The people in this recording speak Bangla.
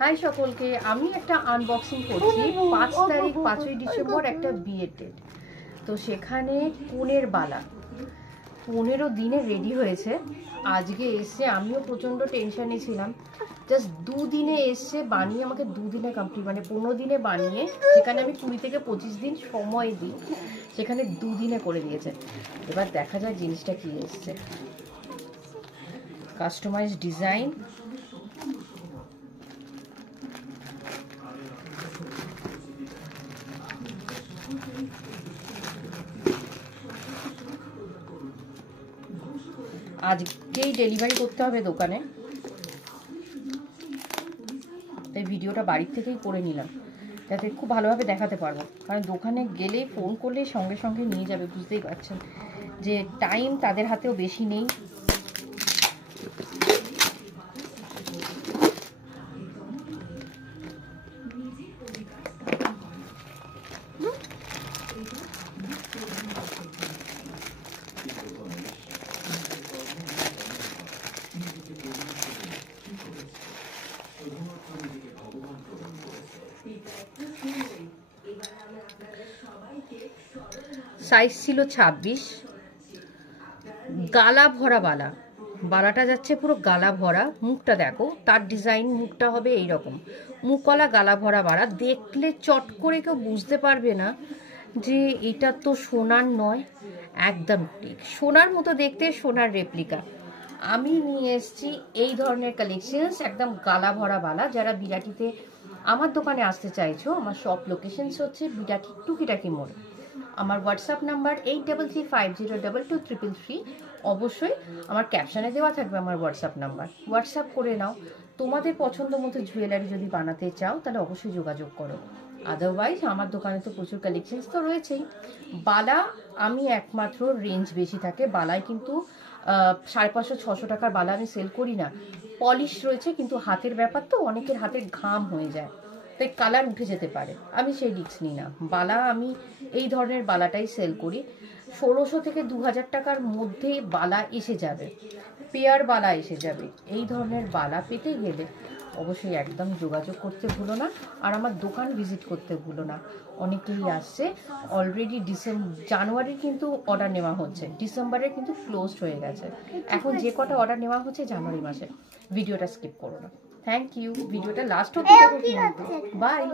হাই সকলকে, আমি একটা আনবক্সিং করছি 5 তারিখ 5ই ডিসেম্বর একটা বিয়ের ডেট। তো সেখানে কোণের বালা 15 দিনে রেডি হয়েছে, আজকে এসছে। আমিও প্রচণ্ড টেনশনে ছিলাম। জাস্ট 2 দিনে এসছে, বানিয়ে আমাকে 2 দিনে কমপ্লিট, মানে 15 দিনে বানিয়ে, যেখানে আমি 20 থেকে 25 দিন সময় দিই সেখানে 2 দিনে করে দিয়েছে। এবার দেখা যায় জিনিসটা কি এসছে। কাস্টমাইজ ডিজাইন, আজকেই ডেলিভারি করতে হবে দোকানে, তাই ভিডিওটা বাড়ির থেকেই করে নিলাম যাতে খুব ভালোভাবে দেখাতে পারবো। কারণ দোকানে গেলেই ফোন করলেই সঙ্গে সঙ্গে নিয়ে যাবে, বুঝতেই পারছেন যে টাইম তাদের হাতেও বেশি নেই। সাইজ ছিল 26, গালা ভরা বালা, বালাটা যাচ্ছে পুরো গালা ভরা। মুখটা দেখো, তার ডিজাইন, মুখটা হবে এইরকম মুখওয়ালা গালা ভরা বালা। দেখলে চট করে কেউ বুঝতে পারবে না যে এটা তো সোনার নয়, একদম ঠিক সোনার মতো দেখতে, সোনার রেপ্লিকা। আমি নিয়ে এসেছি এই ধরনের কালেকশনস, একদম গালা ভরা বালা। যারা বিরাটিতে আমার দোকানে আসতে চাইছো, আমার শপ লোকেশনস হচ্ছে বিরাটি টুকিটাকি মোড়। আমার হোয়াটসঅ্যাপ নাম্বার 8335022333। অবশ্যই আমার ক্যাপশনে দেওয়া থাকবে আমার হোয়াটসঅ্যাপ নাম্বার, হোয়াটসঅ্যাপ করে নাও। তোমাদের পছন্দ মতো জুয়েলারি যদি বানাতে চাও তাহলে অবশ্যই যোগাযোগ করো। আদারওয়াইজ আমার দোকানে তো প্রচুর কালেকশনস তো রয়েছেই। বালা আমি একমাত্র রেঞ্জ বেশি থাকে বালায়, কিন্তু 550-600 টাকার বালা আমি সেল করি না। পলিশ রয়েছে, কিন্তু হাতের ব্যাপার তো, অনেকের হাতের ঘাম হয়ে যায়, তাই কালার উঠে যেতে পারে, আমি সেই রিস্ক নিই না। বালা আমি এই ধরনের বালাটাই সেল করি। 1600 থেকে 2000 টাকার মধ্যে বালা এসে যাবে, পেয়ার বালা এসে যাবে। এই ধরনের বালা পেতে গেলে অবশ্যই একদম যোগাযোগ করতে ভুলো না, আর আমার দোকান ভিজিট করতে ভুলো না। অনেকেই আসছে অলরেডি। জানুয়ারির কিন্তু অর্ডার নেওয়া হচ্ছে, ডিসেম্বরের কিন্তু ক্লোজড হয়ে গেছে। এখন যে কটা অর্ডার নেওয়া হচ্ছে জানুয়ারি মাসে। ভিডিওটা স্কিপ করো না। থ্যাংক ইউ, ভিডিওটা লাস্ট অবধি দেখো। বাই।